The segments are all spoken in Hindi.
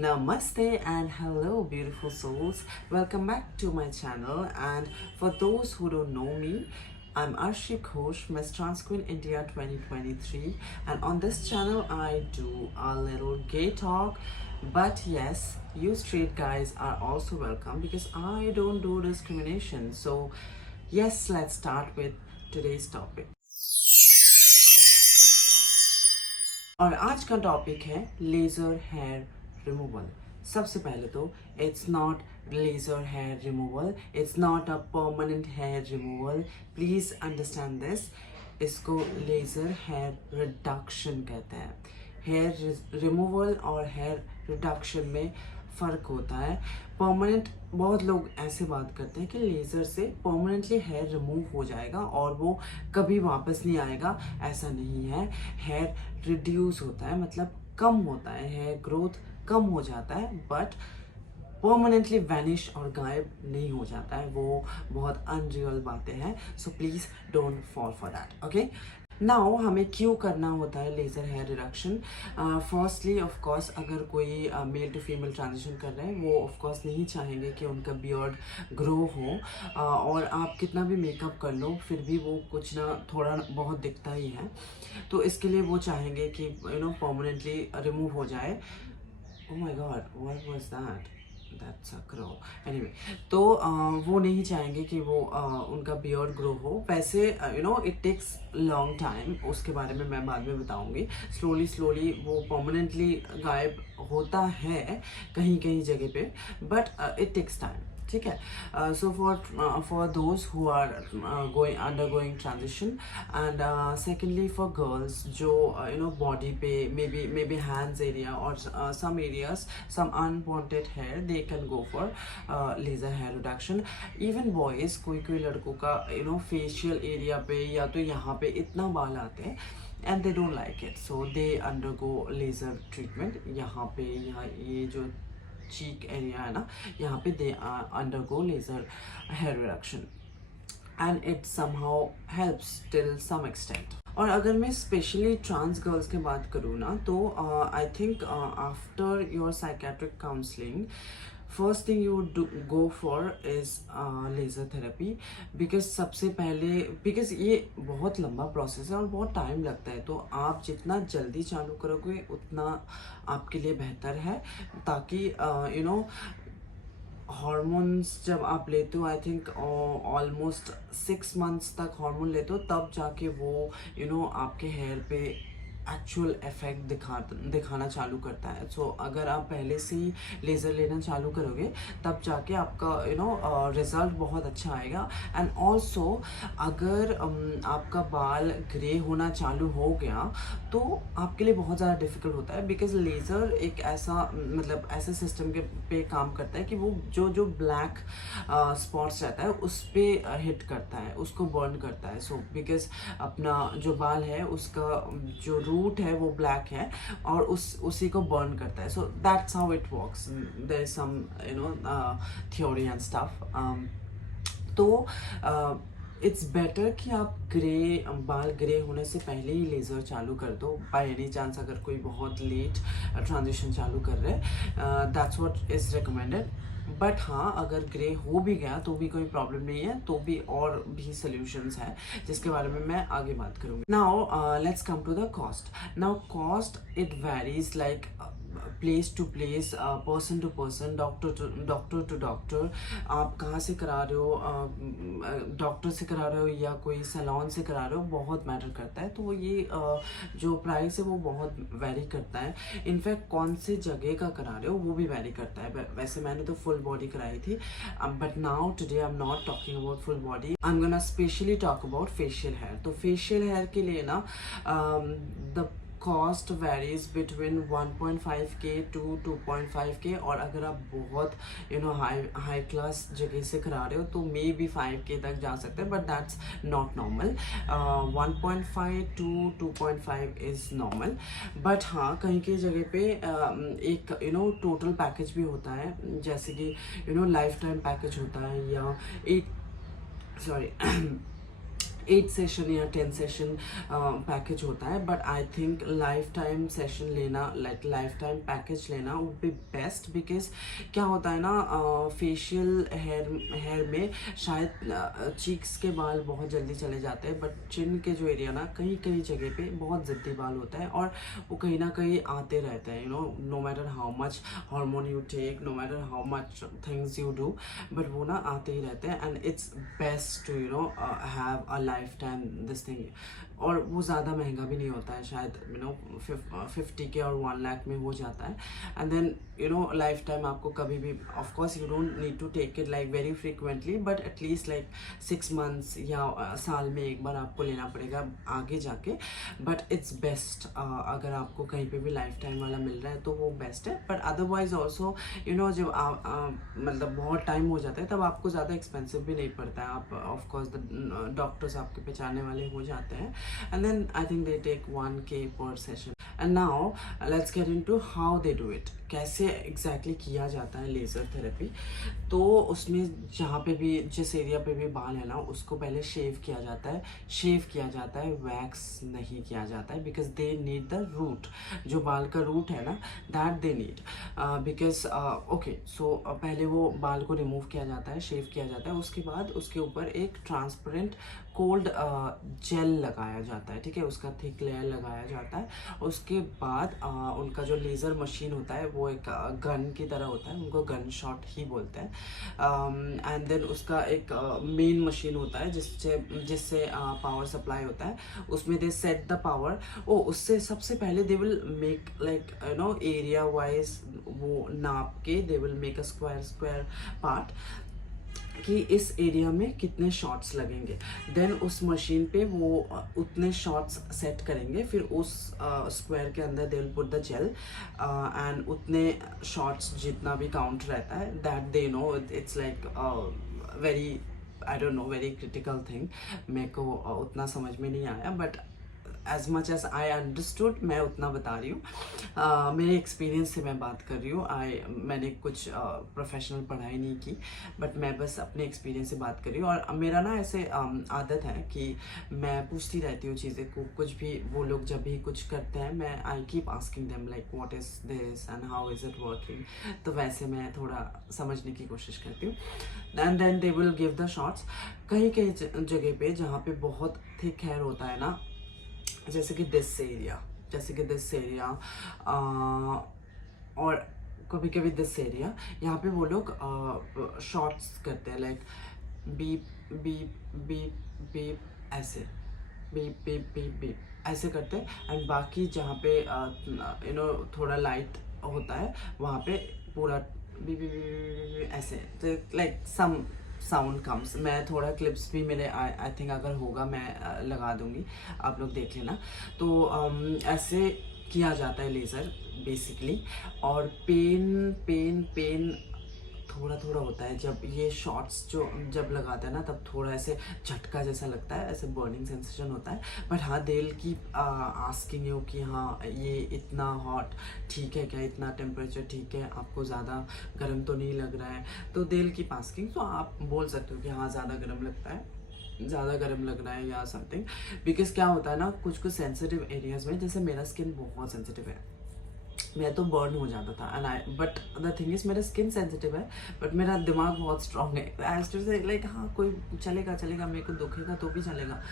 Namaste and hello, beautiful souls. Welcome back to my channel. And for those who don't know me, I'm Arshi Ghosh, Miss Trans Queen India 2023. And on this channel, I do a little gay talk. But yes, you straight guys are also welcome because I don't do discrimination. So, yes, let's start with today's topic. और आज का टॉपिक है लेज़र हेयर रिमूवल। सबसे पहले तो it's not laser hair removal, it's not a permanent hair removal. Please understand this. इसको लेज़र हेयर रिडक्शन कहते हैं। हेयर रिमूवल और हेयर रिडक्शन में फ़र्क होता है। परमानेंट, बहुत लोग ऐसे बात करते हैं कि लेज़र से परमानेंटली हेयर रिमूव हो जाएगा और वो कभी वापस नहीं आएगा। ऐसा नहीं है। हेयर रिड्यूस होता है, मतलब कम होता है, हेयर ग्रोथ कम हो जाता है, बट परमानेंटली वैनिश और गायब नहीं हो जाता है। वो बहुत अनरियल बातें हैं। So please don't fall for that. Okay, now हमें क्यों करना होता है laser hair reduction? Firstly of course अगर कोई मेल टू फीमेल ट्रांजिशन कर रहे हैं, वो ऑफ कोर्स नहीं चाहेंगे कि उनका बियर्ड ग्रो हो, और आप कितना भी मेकअप कर लो फिर भी वो कुछ ना थोड़ा बहुत दिखता ही है। तो इसके लिए वो चाहेंगे कि परमानेंटली रिमूव हो जाए। Oh my God, what was that? That's a crow. Anyway, तो वो नहीं चाहेंगे कि वो उनका बियर्ड ग्रो हो। वैसे इट टेक्स लॉन्ग टाइम, उसके बारे में मैं बाद में बताऊंगी। स्लोली स्लोली वो परमानेंटली गायब होता है कहीं कहीं जगह पे, बट इट टेक्स टाइम। ठीक है। So for those who are going undergoing transition, and secondly for girls जो बॉडी पे मे बी हैंड्स एरिया और some areas, some unwanted hair, they can go for laser hair reduction. Even boys, कोई लड़कों का फेशियल एरिया पे या तो यहाँ पे इतना बाल आते हैं and they don't like it, so they undergo laser treatment. यहाँ पे ये जो चीक एरिया है ना, यहाँ पे they undergo laser hair reduction and it somehow helps till some extent. और अगर मैं स्पेशली ट्रांस गर्ल्स की बात करूँ ना, तो I think after your psychiatric counselling, first thing you go for is laser therapy. Because सबसे पहले, बिकॉज ये बहुत लंबा प्रोसेस है और बहुत टाइम लगता है, तो आप जितना जल्दी चालू करोगे उतना आपके लिए बेहतर है, ताकि हॉर्मोन्स जब आप लेते हो, आई थिंक ऑलमोस्ट 6 मंथ्स तक हॉर्मोन लेते हो, तब जाके वो आपके हेयर पे एक्चुअल इफेक्ट दिखाना चालू करता है। सो अगर आप पहले से ही लेज़र लेना चालू करोगे, तब जाके आपका रिजल्ट बहुत अच्छा आएगा। एंड ऑल्सो अगर आपका बाल ग्रे होना चालू हो गया तो आपके लिए बहुत ज़्यादा डिफिकल्ट होता है, बिकॉज लेज़र एक ऐसा मतलब ऐसे सिस्टम के पे काम करता है कि वो जो ब्लैक स्पॉट्स रहता है उस पर हिट करता है, उसको बर्न करता है। सो बिकॉज अपना जो बाल है उसका जो रूट है वो ब्लैक है और उसी को बर्न करता है। So that's how it works. There is some theory and stuff. तो इट्स बेटर कि आप बाल ग्रे होने से पहले ही लेज़र चालू कर दो, बाय एनी चांस अगर कोई बहुत लेट ट्रांजिशन चालू कर रहे हैं। That's what is recommended. But हाँ, अगर ग्रे हो भी गया तो भी कोई प्रॉब्लम नहीं है, तो भी और भी सोल्यूशंस हैं जिसके बारे में मैं आगे बात करूँगी। Now let's come to the cost. Now cost it varies like place to place, person to person, doctor to doctor. आप कहाँ से करा रहे हो, डॉक्टर से करा रहे हो या कोई सैलून से करा रहे हो, बहुत मैटर करता है। तो ये जो प्राइस है वो बहुत वेरी करता है। इनफैक्ट कौन से जगह का करा रहे हो वो भी वेरी करता है। वैसे मैंने तो फुल बॉडी कराई थी, but now today I am not talking about full body, I am gonna specially talk about facial hair. तो फेशियल हेयर के लिए ना the cost varies between 1.5K to 2.5K, और अगर आप बहुत हाई क्लास जगह से करा रहे हो तो मे बी 5K तक जा सकते हैं, but that's not normal. 1.5 to 2.5 is normal. But हाँ, कहीं कहीं जगह पे एक टोटल पैकेज भी होता है, जैसे कि लाइफ टाइम पैकेज होता है, या एक 8 सेशन या 10 सेशन पैकेज होता है, but I think life time session लेना, लाइक लाइफ टाइम पैकेज लेना वुड बी बेस्ट, बिकॉज क्या होता है ना, फेशियल हेयर में शायद चीक्स के बाल बहुत जल्दी चले जाते हैं, बट चिन के जो एरिया ना कहीं कहीं जगह पे बहुत जल्दी बाल होता है, और वो कहीं ना कहीं आते रहते हैं, no matter how much hormone you take, no matter how much things you do, but वो ना आते ही रहते हैं, and it's best to have a life time this thing. और वो ज़्यादा महंगा भी नहीं होता है, शायद 50 के और 1 लाख में हो जाता है, एंड देन लाइफ टाइम आपको कभी भी, of course you don't need to take it like very frequently, but at least like 6 months या साल में एक बार आपको लेना पड़ेगा आगे जाके, बट इट्स बेस्ट। अगर आपको कहीं पे भी लाइफ टाइम वाला मिल रहा है तो वो बेस्ट है, बट अदरवाइज ऑल्सो जब मतलब बहुत टाइम हो जाता है तब आपको ज़्यादा एक्सपेंसिव भी नहीं पड़ता है, आप ऑफ कोर्स डॉक्टर्स आपके पहचाने वाले हो जाते हैं, and then I think they take 1K per session. And now let's get into how they do it, कैसे exactly किया जाता है लेज़र थेरेपी। तो उसमें जहाँ पे भी, जिस एरिया पे भी बाल है ना, उसको पहले शेव किया जाता है, वैक्स नहीं किया जाता है, because they need the root, जो बाल का रूट है ना, that they need, because okay, so पहले वो बाल को रिमूव किया जाता है, शेव किया जाता है, उसके बाद उसके ऊपर एक ट्रांसपेरेंट कोल्ड जेल लगाया जाता है, ठीक है, उसका थिक लेयर लगाया जाता है। उसके बाद उनका जो लेज़र मशीन होता है वो एक गन की तरह होता है, उनको गन शॉट ही बोलते हैं, एंड देन उसका एक मेन मशीन होता है जिससे पावर सप्लाई होता है, उसमें दे सेट द पावर। उससे सबसे पहले they will make like area wise वो नाप के they will make a square part कि इस एरिया में कितने शॉट्स लगेंगे, देन उस मशीन पे वो उतने शॉट्स सेट करेंगे, फिर उस स्क्वायर के अंदर they will put the gel, and उतने शॉट्स जितना भी काउंट रहता है, that they know, it's like very, I don't know, very critical thing, मेरे को उतना समझ में नहीं आया, but as much as I understood मैं उतना बता रही हूँ, मेरे एक्सपीरियंस से मैं बात कर रही हूँ। मैंने कुछ प्रोफेशनल पढ़ाई नहीं की, बट मैं बस अपने एक्सपीरियंस से बात कर रही हूँ, और मेरा ना ऐसे आदत है कि मैं पूछती रहती हूँ चीज़ें को, कुछ भी वो लोग जब भी कुछ करते हैं, मैं I keep asking them like what is this and how is it working, तो वैसे मैं थोड़ा समझने की कोशिश करती हूँ, and then they will give the shots. कहीं कहीं जगह पे जहाँ पे बहुत थिक हेयर होता है ना, जैसे कि दिस एरिया, और कभी कभी दिस एरिया, यहाँ पे वो लोग शॉर्ट्स करते हैं, like beep beep beep beep ऐसे, बीप बीप बीप बीप ऐसे करते हैं, एंड बाकी जहाँ पे थोड़ा लाइट होता है वहाँ पे पूरा बीप बीप बीप ऐसे, तो लाइक सम साउंड कम्स। मैं थोड़ा क्लिप्स भी मेरे आई थिंक अगर होगा मैं लगा दूंगी, आप लोग देख लेना। तो ऐसे किया जाता है लेज़र बेसिकली, और पेन थोड़ा थोड़ा होता है जब ये शॉट्स जब लगाते हैं ना, तब थोड़ा ऐसे झटका जैसा लगता है, ऐसे बर्निंग सेंसेशन होता है, बट हाँ दिल की आस्किंग यू कि हाँ ये इतना हॉट ठीक है क्या, इतना टेम्परेचर ठीक है, आपको ज़्यादा गर्म तो नहीं लग रहा है, तो दिल की आस्किंग, तो आप बोल सकते हो कि हाँ ज़्यादा गर्म लगता है, ज़्यादा गर्म लग रहा है या समथिंग, बिकॉज क्या होता है ना, कुछ सेंसिटिव एरियाज में, जैसे मेरा स्किन बहुत सेंसिटिव है, मैं तो बर्न हो जाता था, and but the thing is मेरा स्किन सेंसिटिव है, बट मेरा दिमाग बहुत स्ट्रांग है, आई से लाइक हाँ कोई चलेगा, मेरे को दुखेगा तो भी चलेगा,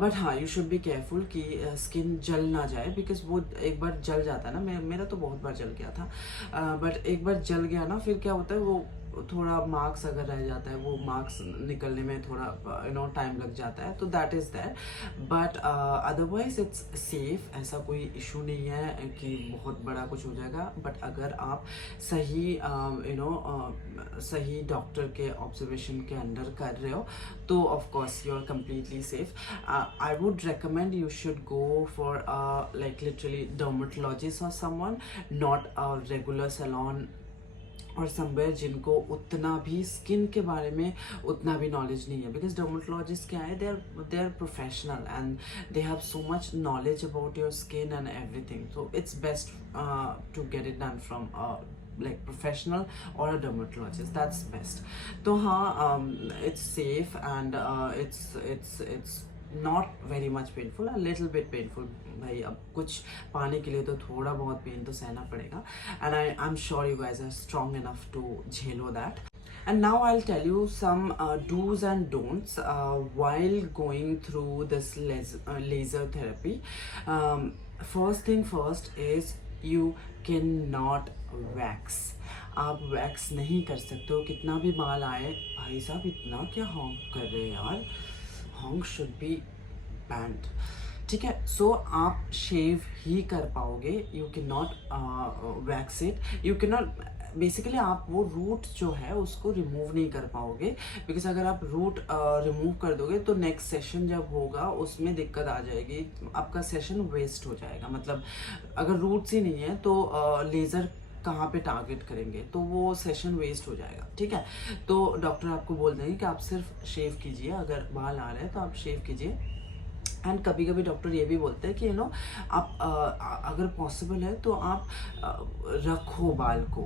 बट हाँ यू शुड बी केयरफुल कि स्किन जल ना जाए, बिकॉज वो एक बार जल जाता है ना, मेरा तो बहुत बार जल गया था, बट एक बार जल गया ना, फिर क्या होता है, वो थोड़ा मार्क्स अगर रह जाता है, वो मार्क्स निकलने में थोड़ा टाइम लग जाता है, तो that is that, but otherwise it's safe, ऐसा कोई इशू नहीं है कि बहुत बड़ा कुछ हो जाएगा, बट अगर आप सही सही डॉक्टर के ऑब्जर्वेशन के अंडर कर रहे हो, तो of course you are completely safe. I would recommend you should go for like literally dermatologist और someone, not a regular salon और समवेयर जिनको उतना भी स्किन के बारे में उतना भी नॉलेज नहीं है, बिकॉज डर्मेटोलॉजिस्ट क्या है, they are professional and they have so much knowledge about your skin and everything, so it's best to get it done from like professional or a dermatologist, that's best. तो हाँ it's safe and it's not very much painful, a little bit painful. भाई अब कुछ पाने के लिए तो थोड़ा बहुत पेन तो सहना पड़ेगा, and I am sure you guys are strong enough to झेलो that. And now I'll tell you some do's and don'ts while going through this laser therapy. First thing first is you cannot wax. आप वैक्स नहीं कर सकते हो, कितना भी बाल आए. भाई साहब इतना क्या हॉन्क कर रहे हैं यार, हॉन्क शुड बी बैंड. ठीक है, सो आप शेव ही कर पाओगे, you can not wax it, you can not, basically आप वो रूट जो है उसको रिमूव नहीं कर पाओगे, बिकॉज अगर आप रूट रिमूव कर दोगे तो नेक्स्ट सेशन जब होगा उसमें दिक्कत आ जाएगी, आपका सेशन वेस्ट हो जाएगा. मतलब अगर रूट्स ही नहीं है तो लेज़र कहाँ पे टारगेट करेंगे, तो वो सेशन वेस्ट हो जाएगा. ठीक है, तो डॉक्टर आपको बोल देंगे कि आप सिर्फ शेव कीजिए, अगर बाल आ रहे हैं तो आप शेव कीजिए. एंड कभी कभी डॉक्टर ये भी बोलते हैं कि आप अगर पॉसिबल है तो आप रखो बाल को,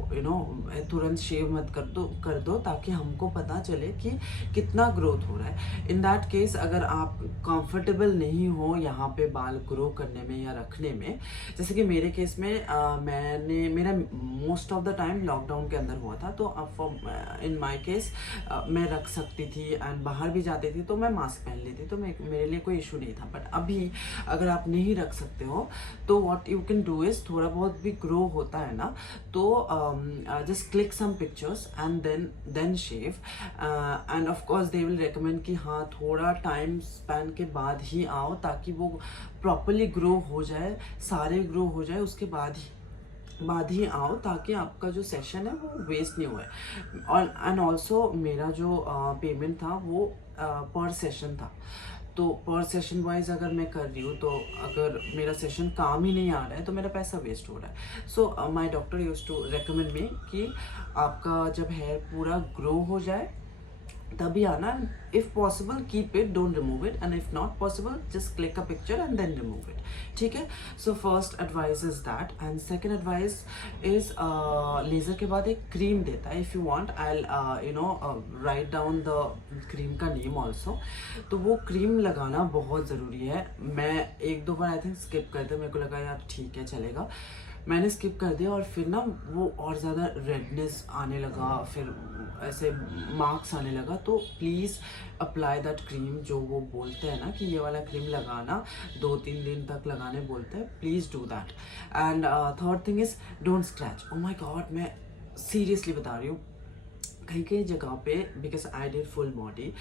तुरंत शेव मत कर दो ताकि हमको पता चले कि कितना ग्रोथ हो रहा है. इन दैट केस अगर आप कंफर्टेबल नहीं हो यहाँ पे बाल ग्रो करने में या रखने में, जैसे कि मेरे केस में मेरा most of the time lockdown के अंदर हुआ था, तो इन माई केस मैं रख सकती थी एंड बाहर भी जाती थी तो मैं मास्क पहन लेती, तो मेरे लिए कोई इशू नहीं था. बट अभी अगर आप नहीं रख सकते हो तो what you can do is, थोड़ा बहुत भी ग्रो होता है ना, तो just click some pictures and then shave. And of course they will recommend कि हाँ थोड़ा टाइम स्पैन के बाद ही आओ ताकि वो प्रॉपरली ग्रो हो जाए, सारे ग्रो हो जाए, उसके बाद ही आओ ताकि आपका जो सेशन है वो वेस्ट नहीं हुआ है. और एंड ऑल्सो मेरा जो पेमेंट था वो पर सेशन था, तो पर सेशन वाइज अगर मैं कर रही हूँ तो अगर मेरा सेशन काम ही नहीं आ रहा है तो मेरा पैसा वेस्ट हो रहा है. So my doctor used to recommend me कि आपका जब हेयर पूरा ग्रो हो जाए तभी आना, if possible keep it, don't remove it, and if not possible just click a picture and then remove it. ठीक है, so first advice is that. And second advice is laser के बाद एक क्रीम देता है, if you want I write down the cream का नेम ऑल्सो. तो वो क्रीम लगाना बहुत ज़रूरी है. मैं एक दो बार आई थिंक स्किप करते, मेरे को लगा यार ठीक है चलेगा, मैंने स्किप कर दिया और फिर ना वो और ज़्यादा रेडनेस आने लगा, फिर ऐसे मार्क्स आने लगा. तो प्लीज़ अप्लाई दैट क्रीम, जो वो बोलते हैं ना कि ये वाला क्रीम लगाना 2-3 दिन तक लगाने बोलते हैं, please do that. And third thing is don't scratch. Oh my God, मैं सीरियसली बता रही हूँ, कहीं कहीं जगह पे, because I did full body,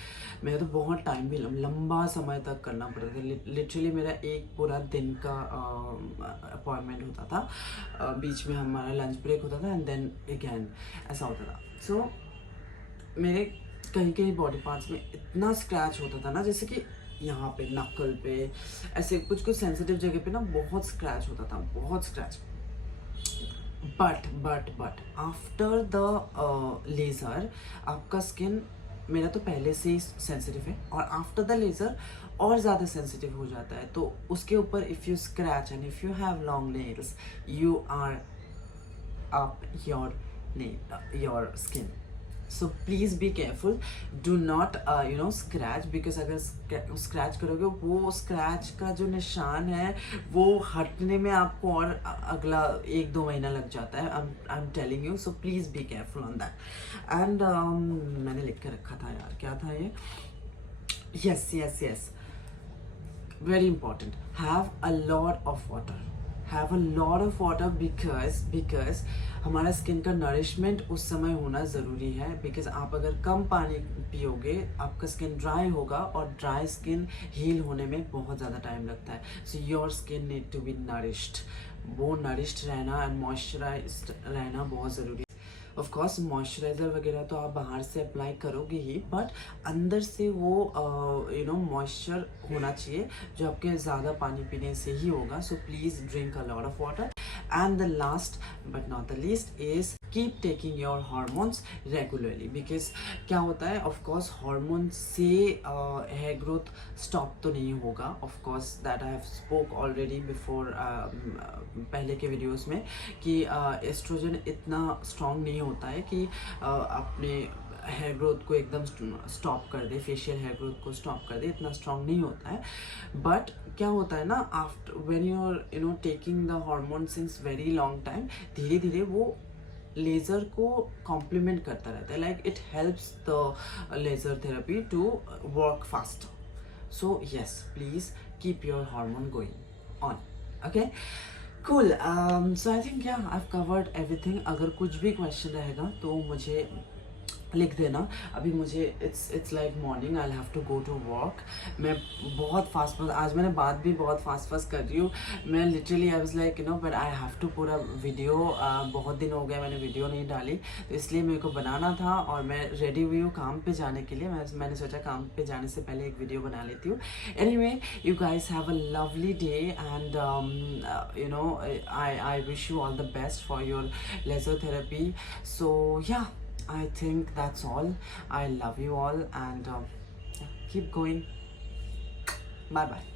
मेरा तो बहुत टाइम भी लंबा समय तक करना पड़ता था. लिटरली मेरा एक पूरा दिन का अपॉइंटमेंट होता था, बीच में हमारा लंच ब्रेक होता था एंड देन अगेन ऐसा होता था. सो मेरे कहीं कहीं बॉडी पार्ट्स में इतना स्क्रैच होता था ना, जैसे कि यहाँ पे नक्कल पे, ऐसे कुछ सेंसिटिव जगह पे ना बहुत स्क्रैच होता था, बहुत scratch. But after the laser आपका स्किन, मेरा तो पहले से ही सेंसिटिव है और आफ्टर द लेज़र और ज़्यादा सेंसिटिव हो जाता है. तो उसके ऊपर if you scratch and if you have long nails you are up your skin. So please be careful, do not scratch, because अगर स्क्रैच करोगे वो स्क्रैच का जो निशान है वो हटने में आपको और अगला 1-2 महीना लग जाता है. I am telling you, so please be careful on that. And मैंने लिख के रखा था यार, क्या था ये, yes, very important, have a lot of water because हमारा स्किन का नरिशमेंट उस समय होना ज़रूरी है. बिकॉज आप अगर कम पानी पियोगे आपका स्किन ड्राई होगा और ड्राई स्किन हील होने में बहुत ज़्यादा टाइम लगता है. So your skin need to be nourished, वो नरिश्ड रहना एंड मॉइस्चराइज्ड रहना बहुत ज़रूरी है. ऑफ कोर्स मॉइस्चराइज़र वगैरह तो आप बाहर से अप्लाई करोगे ही, बट अंदर से वो मॉइस्चर होना चाहिए जो आपके ज़्यादा पानी पीने से ही होगा. So please drink a lot of water. And the last but not the least is keep taking your hormones regularly, because क्या होता है, of course hormones से hair growth stop तो नहीं होगा. of course that I have spoke already before पहले के videos में कि estrogen इतना strong नहीं होता है कि अपने हेयर ग्रोथ को एकदम स्टॉप कर दे, फेशियल हेयर ग्रोथ को स्टॉप कर दे, इतना स्ट्रांग नहीं होता है. बट क्या होता है ना, after when you are taking the hormone since very long time, धीरे धीरे वो लेज़र को कॉम्प्लीमेंट करता रहता है. Like it helps the laser therapy to work faster. So yes, please keep your hormone going on. Okay, cool. So I think yeah, I've covered everything. अगर कुछ भी क्वेश्चन रहेगा तो मुझे लिख देना. अभी मुझे it's like morning, I have to go to work. मैं बहुत फास्ट आज मैंने बात भी बहुत फास्ट कर रही हूँ. मैं literally I was like but I have to पूरा वीडियो. बहुत दिन हो गए मैंने वीडियो नहीं डाली, तो इसलिए मेरे को बनाना था और मैं रेडी हुई हूँ काम पे जाने के लिए. मैंने सोचा काम पे जाने से पहले एक वीडियो बना लेती हूँ. Anyway, you guys have a lovely day and I wish you all the best for your laser therapy. So yeah, I think that's all. I love you all and keep going. Bye bye.